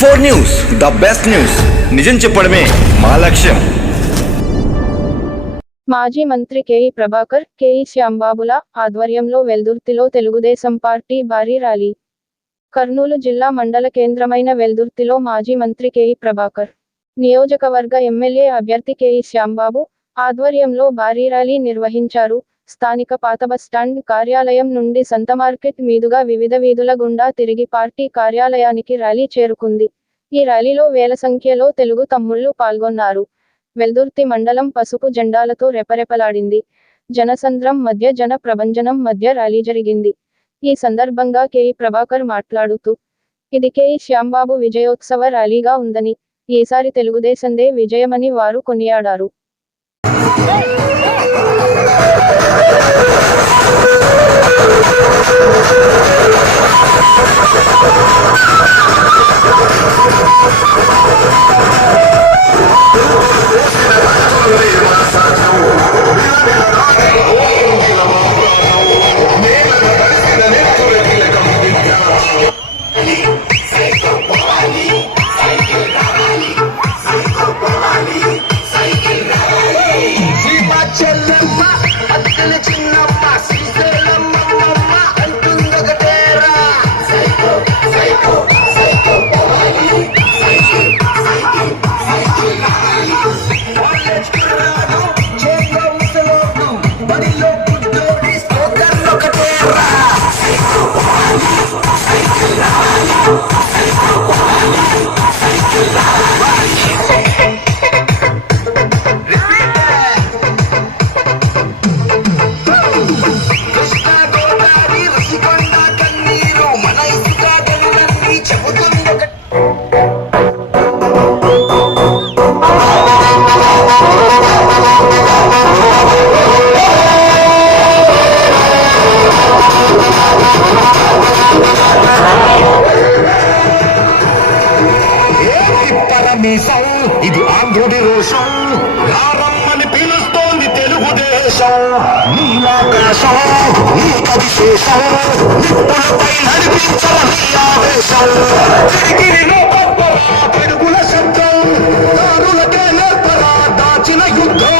Four news the best news నిజం చెప్పడమే మా లక్ష్యం. మాజీ మంత్రి కేఈ ప్రభాకర్ కేఈ శ్యాంబాబుల ఆధ్వర్యంలో వెల్దుర్తిలో తెలుగుదేశం పార్టీ భారీ ర్యాలీ. కర్నూలు జిల్లా మండల కేంద్రమైన వెల్దుర్తిలో మాజీ మంత్రి కేఈ ప్రభాకర్ నియోజకవర్గ ఎమ్మెల్యే అభ్యర్థి కేఈ శ్యాంబాబు ఆధ్వర్యంలో భారీ ర్యాలీ నిర్వహించారు. స్థానిక పాత బస్టాండ్ కార్యాలయం నుండి సంత మార్కెట్ మీదుగా వివిధ వీధుల గుండా తిరిగి పార్టీ కార్యాలయానికి ర్యాలీ చేరుకుంది. ఈ ర్యాలీలో వేల సంఖ్యలో తెలుగు తమ్ముళ్ళు పాల్గొన్నారు. వెల్దుర్తి మండలం పసుపు జెండాలతో రెపరెపలాడింది. జనసంద్రం మధ్య జన ప్రభంజనం మధ్య ర్యాలీ జరిగింది. ఈ సందర్భంగా కేఈ ప్రభాకర్ మాట్లాడుతూ ఇది కేఈ శ్యాంబాబు విజయోత్సవ ర్యాలీగా ఉందని ఈసారి తెలుగుదేశందే విజయమని వారు కొనియాడారు. Oh, my God. కనీసం ఇది ఆంధ్రుడి రోషం. రారమ్మని పిలుస్తోంది తెలుగుదేశం. నీలాకాశం నీ కవిశేషం నిప్పులపై నడిపించవని ఆవేశం. తిరిగిరిలో గొప్పరా పిడుగుల శబ్దం. దారులకే నేర్పరా దాచిన యుద్ధం.